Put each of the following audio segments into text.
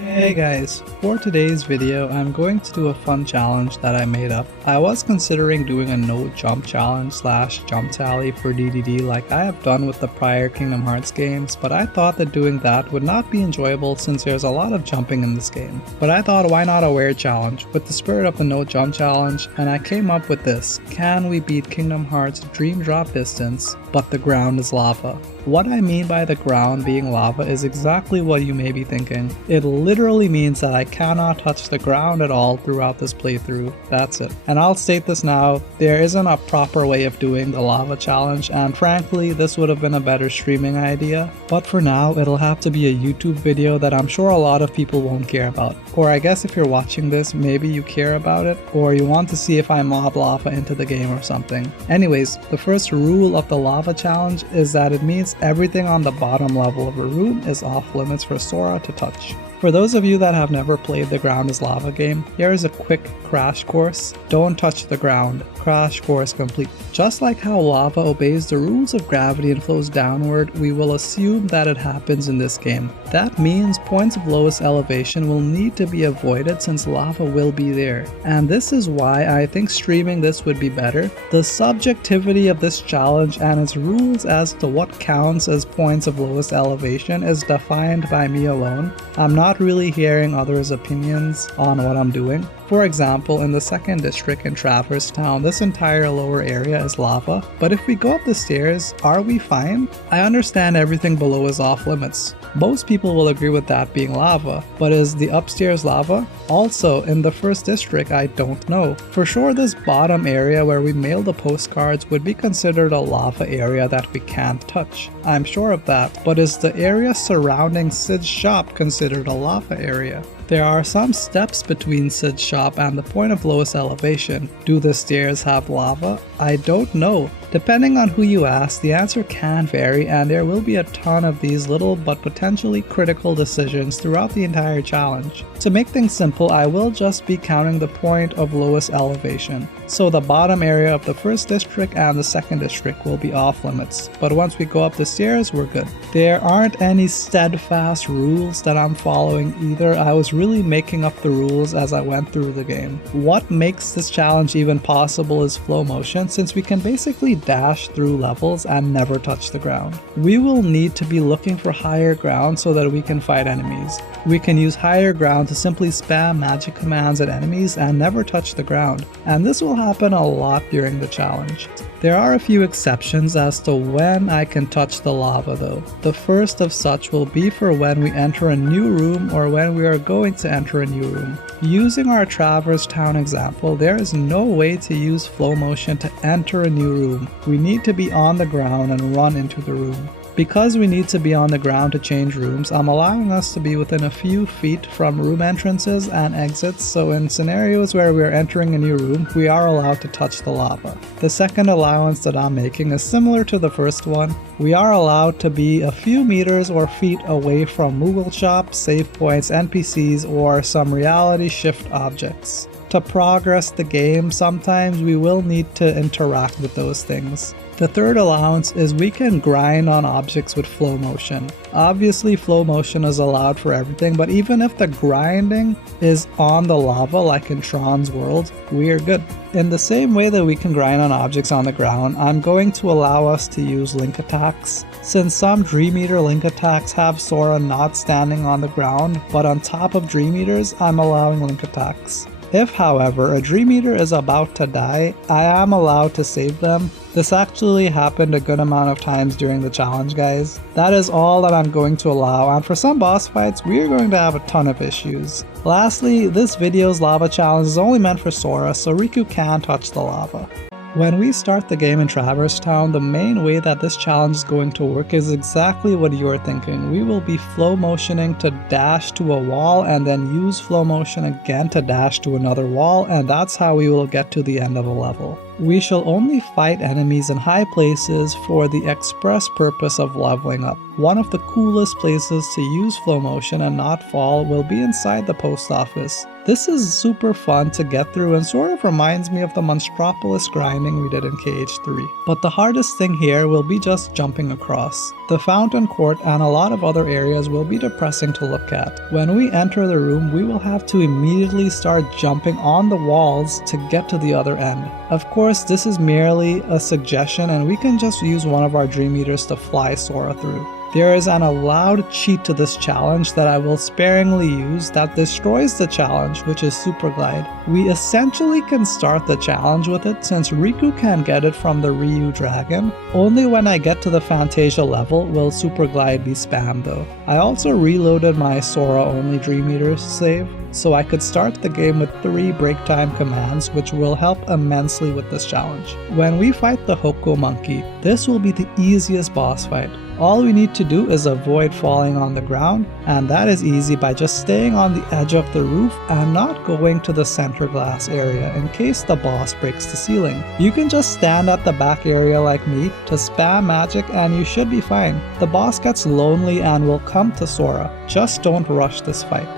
Hey guys, for today's video I'm going to do a fun challenge that I made up. I was considering doing a no jump challenge / jump tally for DDD like I have done with the prior Kingdom Hearts games, but I thought that doing that would not be enjoyable since there's a lot of jumping in this game. But I thought, why not a weird challenge with the spirit of the no jump challenge, and I came up with this: can we beat Kingdom Hearts dream drop distance but the ground is lava? What I mean by the ground being lava is exactly what you may be thinking. It literally means that I cannot touch the ground at all throughout this playthrough. That's it. And I'll state this now, there isn't a proper way of doing the lava challenge, and frankly this would have been a better streaming idea. But for now it'll have to be a YouTube video that I'm sure a lot of people won't care about. Or I guess if you're watching this, maybe you care about it, or you want to see if I mob lava into the game or something. Anyways, the first rule of the lava challenge is that it means everything on the bottom level of a room is off limits for Sora to touch. For those of you that have never played the Ground is Lava game, here is a quick crash course. Don't touch the ground. Crash course complete. Just like how lava obeys the rules of gravity and flows downward, we will assume that it happens in this game. That means points of lowest elevation will need to be avoided since lava will be there. And this is why I think streaming this would be better. The subjectivity of this challenge and its rules as to what counts as points of lowest elevation is defined by me alone. I'm not really hearing others' opinions on what I'm doing. For example, in the 2nd district in Traverse Town, this entire lower area is lava, but if we go up the stairs, are we fine? I understand everything below is off limits. Most people will agree with that being lava, but is the upstairs lava? Also, in the 1st district, I don't know. For sure this bottom area where we mail the postcards would be considered a lava area that we can't touch. I'm sure of that, but is the area surrounding Sid's shop considered a lava area? There are some steps between Sid's shop and the point of lowest elevation. Do the stairs have lava? I don't know. Depending on who you ask, the answer can vary, and there will be a ton of these little but potentially critical decisions throughout the entire challenge. To make things simple, I will just be counting the point of lowest elevation. So the bottom area of the 1st district and the 2nd district will be off limits, but once we go up the stairs, we're good. There aren't any steadfast rules that I'm following either. I was really making up the rules as I went through the game. What makes this challenge even possible is flow motion, since we can basically dash through levels and never touch the ground. We will need to be looking for higher ground so that we can fight enemies. We can use higher ground to simply spam magic commands at enemies and never touch the ground, and this will happen a lot during the challenge. There are a few exceptions as to when I can touch the lava though. The first of such will be for when we enter a new room or when we are going to enter a new room. Using our Traverse Town example, there is no way to use flow motion to enter a new room. We need to be on the ground and run into the room. Because we need to be on the ground to change rooms, I'm allowing us to be within a few feet from room entrances and exits, so in scenarios where we are entering a new room, we are allowed to touch the lava. The second allowance that I'm making is similar to the first one. We are allowed to be a few meters or feet away from Moogle shops, save points, NPCs, or some reality shift objects. To progress the game, sometimes we will need to interact with those things. The third allowance is we can grind on objects with flow motion. Obviously flow motion is allowed for everything, but even if the grinding is on the lava like in Tron's world, we are good. In the same way that we can grind on objects on the ground, I'm going to allow us to use link attacks. Since some Dream Eater link attacks have Sora not standing on the ground, but on top of Dream Eaters, I'm allowing link attacks. If, however, a Dream Eater is about to die, I am allowed to save them. This actually happened a good amount of times during the challenge, guys. That is all that I'm going to allow, and for some boss fights, we are going to have a ton of issues. Lastly, this video's lava challenge is only meant for Sora, so Riku can touch the lava. When we start the game in Traverse Town, the main way that this challenge is going to work is exactly what you are thinking. We will be flow motioning to dash to a wall and then use flow motion again to dash to another wall, and that's how we will get to the end of a level. We shall only fight enemies in high places for the express purpose of leveling up. One of the coolest places to use flow motion and not fall will be inside the post office. This is super fun to get through and sort of reminds me of the Monstropolis grinding we did in KH3. But the hardest thing here will be just jumping across. The fountain court and a lot of other areas will be depressing to look at. When we enter the room, we will have to immediately start jumping on the walls to get to the other end. Of course, this is merely a suggestion and we can just use one of our Dream Eaters to fly Sora through. There is an allowed cheat to this challenge that I will sparingly use that destroys the challenge, which is Super Glide. We essentially can start the challenge with it since Riku can get it from the Ryu Dragon. Only when I get to the Fantasia level will Super Glide be spammed though. I also reloaded my Sora only Dream Eater save, so I could start the game with 3 break time commands, which will help immensely with this challenge. When we fight the Hoko Monkey, this will be the easiest boss fight. All we need to do is avoid falling on the ground, and that is easy by just staying on the edge of the roof and not going to the center glass area in case the boss breaks the ceiling. You can just stand at the back area like me to spam magic and you should be fine. The boss gets lonely and will come to Sora. Just don't rush this fight.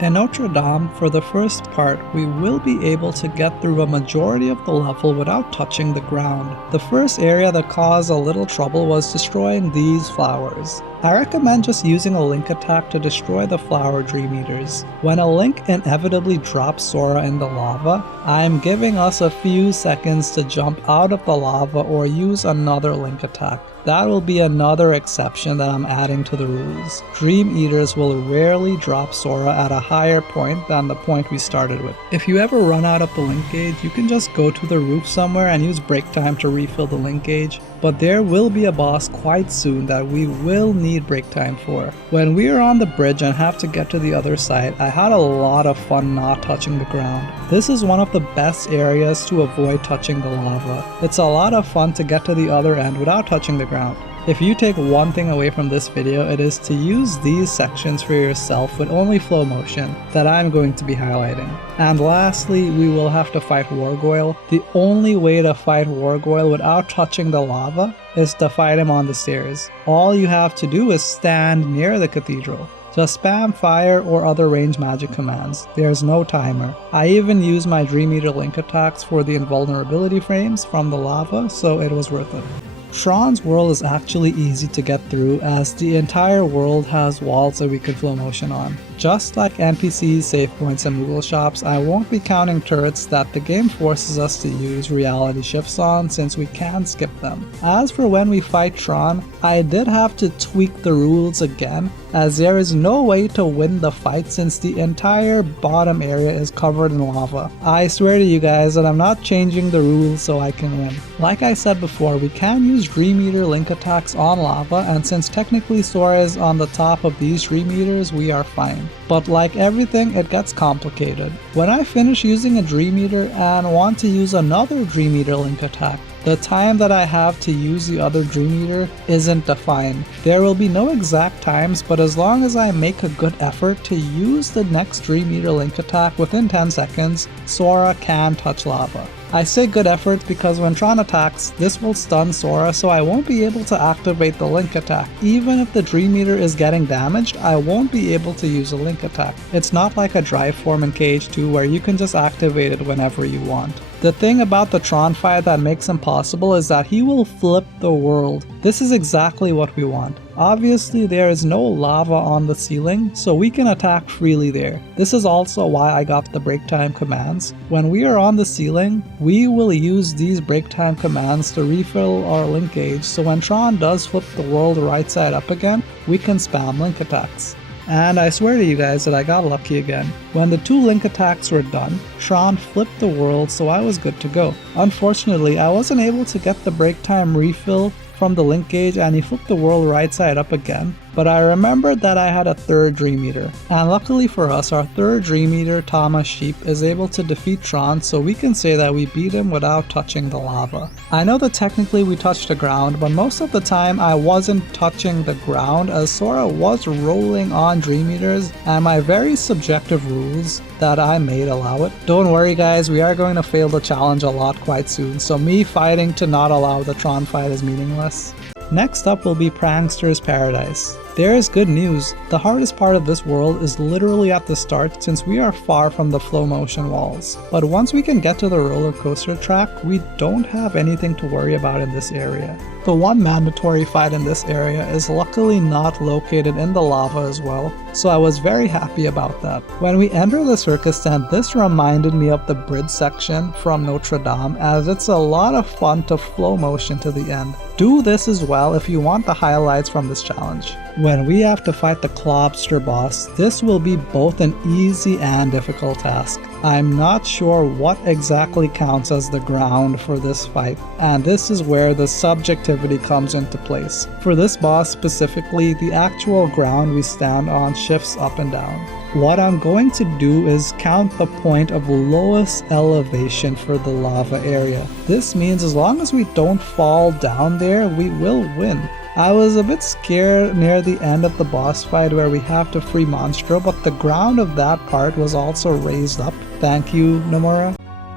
In Notre Dame, for the first part, we will be able to get through a majority of the level without touching the ground. The first area that caused a little trouble was destroying these flowers. I recommend just using a Link attack to destroy the flower Dream Eaters. When a Link inevitably drops Sora in the lava, I'm giving us a few seconds to jump out of the lava or use another Link attack. That will be another exception that I'm adding to the rules. Dream Eaters will rarely drop Sora at a higher point than the point we started with. If you ever run out of the Link gauge, you can just go to the roof somewhere and use break time to refill the Link gauge. But there will be a boss quite soon that we will need break time for. When we are on the bridge and have to get to the other side, I had a lot of fun not touching the ground. This is one of the best areas to avoid touching the lava. It's a lot of fun to get to the other end without touching the ground. If you take one thing away from this video, it is to use these sections for yourself with only flow motion that I'm going to be highlighting. And lastly, we will have to fight Wargoyle. The only way to fight Wargoyle without touching the lava is to fight him on the stairs. All you have to do is stand near the cathedral. Just spam fire or other range magic commands. There's no timer. I even used my Dream Eater Link attacks for the invulnerability frames from the lava, so it was worth it. Tron's world is actually easy to get through as the entire world has walls that we can flow motion on. Just like NPCs, save points, and Moogle shops, I won't be counting turrets that the game forces us to use reality shifts on since we can skip them. As for when we fight Tron, I did have to tweak the rules again as there is no way to win the fight since the entire bottom area is covered in lava. I swear to you guys that I'm not changing the rules so I can win. Like I said before, we can use Dream Eater Link attacks on lava, and since technically Sora is on the top of these Dream Eaters, we are fine. But like everything, it gets complicated. When I finish using a Dream Eater and want to use another Dream Eater Link attack, the time that I have to use the other Dream Eater isn't defined. There will be no exact times, but as long as I make a good effort to use the next Dream Eater Link attack within 10 seconds, Sora can touch lava. I say good effort because when Tron attacks, this will stun Sora, so I won't be able to activate the Link attack. Even if the Dream Eater is getting damaged, I won't be able to use a Link attack. It's not like a Drive form in KH2 where you can just activate it whenever you want. The thing about the Tron fight that makes him possible is that he will flip the world. This is exactly what we want. Obviously, there is no lava on the ceiling, so we can attack freely there. This is also why I got the break time commands. When we are on the ceiling, we will use these break time commands to refill our Link gauge, so when Tron does flip the world right side up again, we can spam Link attacks. And I swear to you guys that I got lucky again. When the 2 Link attacks were done, Tron flipped the world, so I was good to go. Unfortunately, I wasn't able to get the break time refill from the Link gauge and he flipped the world right side up again. but I remembered that I had a third Dream Eater. And luckily for us, our third Dream Eater, Thomas Sheep, is able to defeat Tron, so we can say that we beat him without touching the lava. I know that technically we touched the ground, but most of the time I wasn't touching the ground as Sora was rolling on Dream Eaters, and my very subjective rules that I made allow it. Don't worry guys, we are going to fail the challenge a lot quite soon, so me fighting to not allow the Tron fight is meaningless. Next up will be Prankster's Paradise. There is good news. The hardest part of this world is literally at the start since we are far from the flow motion walls. But once we can get to the roller coaster track, we don't have anything to worry about in this area. The one mandatory fight in this area is luckily not located in the lava as well, so I was very happy about that. When we enter the circus tent, this reminded me of the bridge section from Notre Dame, as it's a lot of fun to flow motion to the end. Do this as well if you want the highlights from this challenge. When we have to fight the Clobster boss, this will be both an easy and difficult task. I'm not sure what exactly counts as the ground for this fight, and this is where the subjectivity comes into place. For this boss specifically, the actual ground we stand on shifts up and down. What I'm going to do is count the point of lowest elevation for the lava area. This means as long as we don't fall down there, we will win. I was a bit scared near the end of the boss fight where we have to free Monstro, but the ground of that part was also raised up. Thank you, Nomura.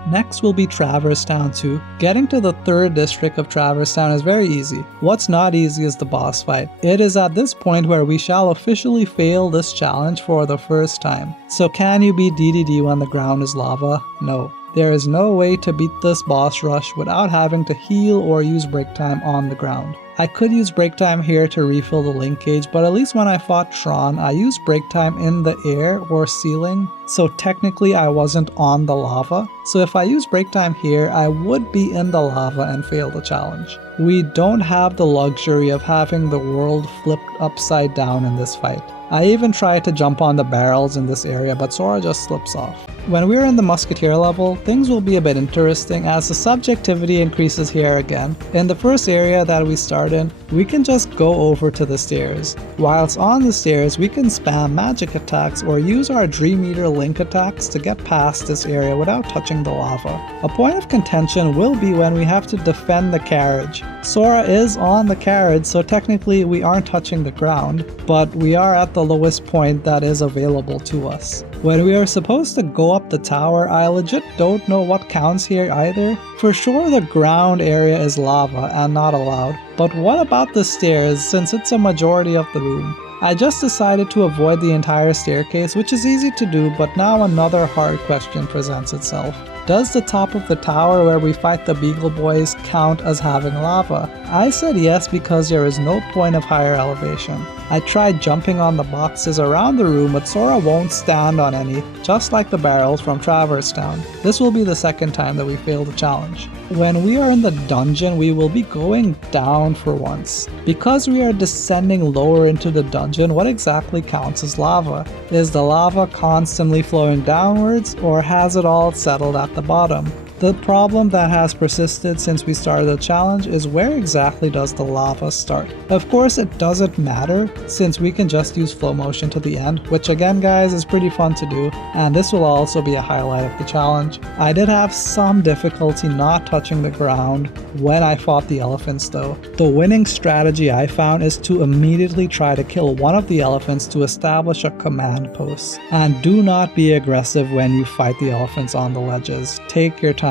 Next will be Traverse Town 2. Getting to the 3rd district of Traverse Town is very easy. What's not easy is the boss fight. It is at this point where we shall officially fail this challenge for the first time. So can you beat DDD when the ground is lava? No. There is no way to beat this boss rush without having to heal or use break time on the ground. I could use break time here to refill the link cage, but at least when I fought Tron, I used break time in the air or ceiling, so technically I wasn't on the lava. So if I use break time here, I would be in the lava and fail the challenge. We don't have the luxury of having the world flipped upside down in this fight. I even tried to jump on the barrels in this area, but Sora just slips off. When we're in the Musketeer level, things will be a bit interesting as the subjectivity increases here again. In the first area that we start in, we can just go over to the stairs. Whilst on the stairs, we can spam magic attacks or use our Dream Eater link attacks to get past this area without touching the lava. A point of contention will be when we have to defend the carriage. Sora is on the carriage, so technically we aren't touching the ground, but we are at the lowest point that is available to us. When we are supposed to go up the tower, I legit don't know what counts here either. For sure the ground area is lava and not allowed, but what about the stairs since it's a majority of the room? I just decided to avoid the entire staircase, which is easy to do, but now another hard question presents itself. Does the top of the tower where we fight the Beagle Boys count as having lava? I said yes because there is no point of higher elevation. I tried jumping on the boxes around the room, but Sora won't stand on any, just like the barrels from Traverse Town. This will be the second time that we fail the challenge. When we are in the dungeon, we will be going down for once. Because we are descending lower into the dungeon, what exactly counts as lava? Is the lava constantly flowing downwards, or has it all settled at the bottom? The problem that has persisted since we started the challenge is where exactly does the lava start? Of course it doesn't matter since we can just use flow motion to the end, which again guys is pretty fun to do, and this will also be a highlight of the challenge. I did have some difficulty not touching the ground when I fought the elephants though. The winning strategy I found is to immediately try to kill one of the elephants to establish a command post. And do not be aggressive when you fight the elephants on the ledges. Take your time.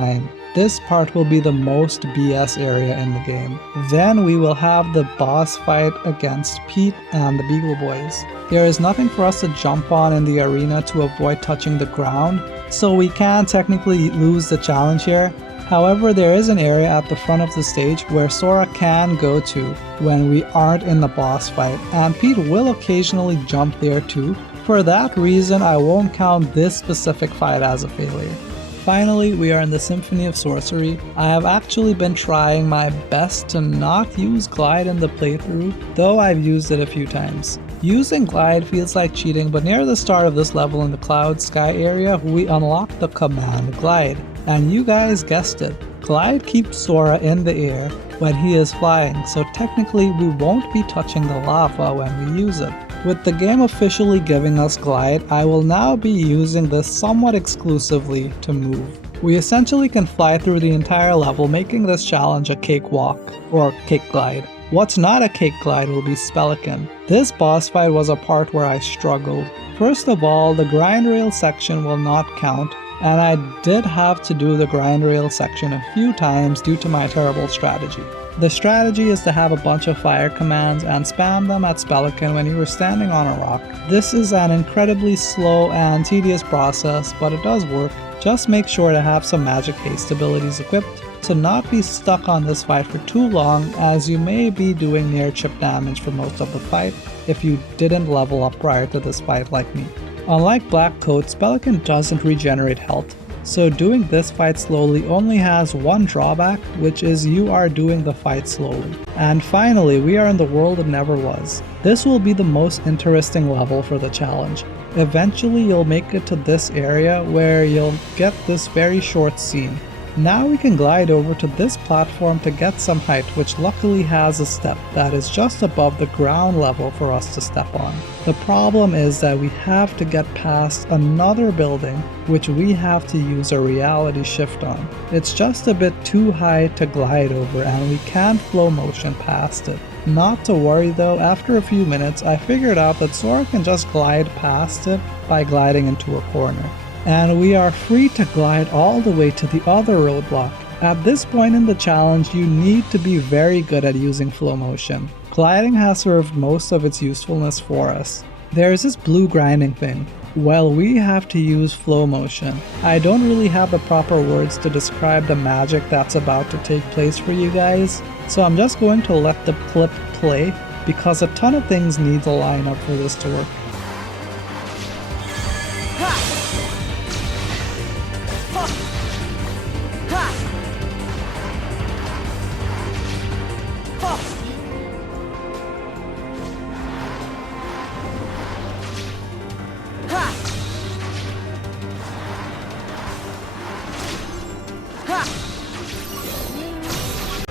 This part will be the most BS area in the game. Then we will have the boss fight against Pete and the Beagle Boys. There is nothing for us to jump on in the arena to avoid touching the ground, so we can technically lose the challenge here. However, there is an area at the front of the stage where Sora can go to when we aren't in the boss fight, and Pete will occasionally jump there too. For that reason, I won't count this specific fight as a failure. Finally, we are in the Symphony of Sorcery. I have actually been trying my best to not use Glide in the playthrough, though I've used it a few times. Using Glide feels like cheating, but near the start of this level in the Cloud Sky area, we unlock the command Glide. And you guys guessed it. Glide keeps Sora in the air when he is flying, so technically we won't be touching the lava when we use it. With the game officially giving us Glide, I will now be using this somewhat exclusively to move. We essentially can fly through the entire level, making this challenge a cakewalk, or cake glide. What's not a cake glide will be Spelican. This boss fight was a part where I struggled. First of all, the grind rail section will not count, and I did have to do the grind rail section a few times due to my terrible strategy. The strategy is to have a bunch of fire commands and spam them at Spelican when you are standing on a rock. This is an incredibly slow and tedious process, but it does work. Just make sure to have some magic haste abilities equipped to not be stuck on this fight for too long, as you may be doing near chip damage for most of the fight if you didn't level up prior to this fight like me. Unlike Black Coat, Spelican doesn't regenerate health, so doing this fight slowly only has one drawback, which is you are doing the fight slowly. And finally, we are in the world it never was. This will be the most interesting level for the challenge. Eventually you'll make it to this area where you'll get this very short scene. Now we can glide over to this platform to get some height, which luckily has a step that is just above the ground level for us to step on. The problem is that we have to get past another building, which we have to use a reality shift on. It's just a bit too high to glide over, and we can't flow motion past it. Not to worry though, after a few minutes I figured out that Sora can just glide past it by gliding into a corner. And we are free to glide all the way to the other roadblock. At this point in the challenge, you need to be very good at using flow motion. Gliding has served most of its usefulness for us. There's this blue grinding thing. Well, we have to use flow motion. I don't really have the proper words to describe the magic that's about to take place for you guys, so I'm just going to let the clip play because a ton of things need to line up for this to work.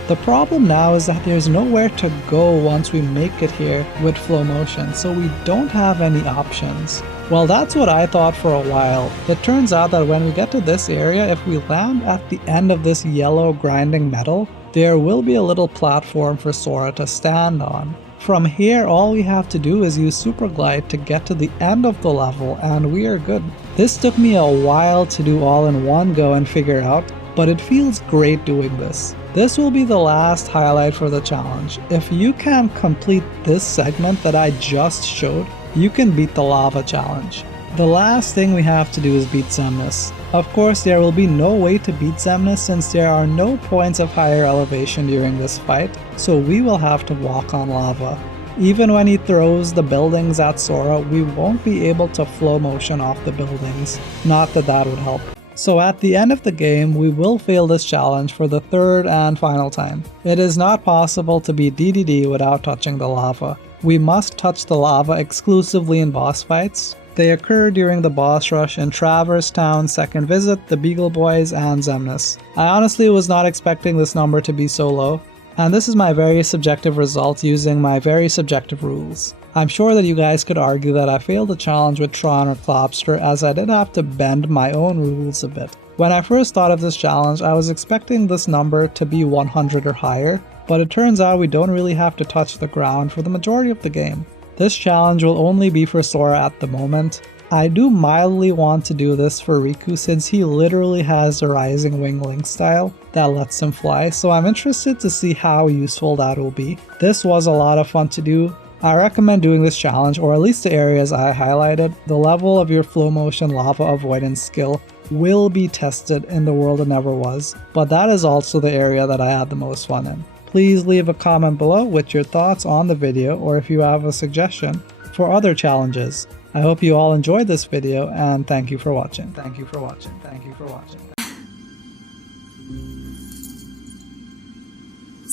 The problem now is that there's nowhere to go once we make it here with flow motion, so we don't have any options. Well, that's what I thought for a while. It turns out that when we get to this area, if we land at the end of this yellow grinding metal, there will be a little platform for Sora to stand on. From here, all we have to do is use Super Glide to get to the end of the level, and we are good. This took me a while to do all in one go and figure out, but it feels great doing this. This will be the last highlight for the challenge. If you can complete this segment that I just showed, you can beat the lava challenge. The last thing we have to do is beat Xemnas. Of course, there will be no way to beat Xemnas since there are no points of higher elevation during this fight, so we will have to walk on lava. Even when he throws the buildings at Sora, we won't be able to flow motion off the buildings. Not that that would help. So at the end of the game, we will fail this challenge for the third and final time. It is not possible to beat DDD without touching the lava. We must touch the lava exclusively in boss fights. They occur during the boss rush in Traverse Town's second visit, the Beagle Boys, and Xemnas. I honestly was not expecting this number to be so low, and this is my very subjective result using my very subjective rules. I'm sure that you guys could argue that I failed the challenge with Tron or Clobster, as I did have to bend my own rules a bit. When I first thought of this challenge, I was expecting this number to be 100 or higher, but it turns out we don't really have to touch the ground for the majority of the game. This challenge will only be for Sora at the moment. I do mildly want to do this for Riku since he literally has the Rising Wing Link style that lets him fly, so I'm interested to see how useful that will be. This was a lot of fun to do. I recommend doing this challenge, or at least the areas I highlighted. The level of your flow motion lava avoidance skill will be tested in the world it never was, but that is also the area that I had the most fun in. Please leave a comment below with your thoughts on the video, or if you have a suggestion for other challenges. I hope you all enjoyed this video, and thank you for watching. Thank you for watching. Thank you for watching.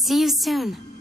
See you soon.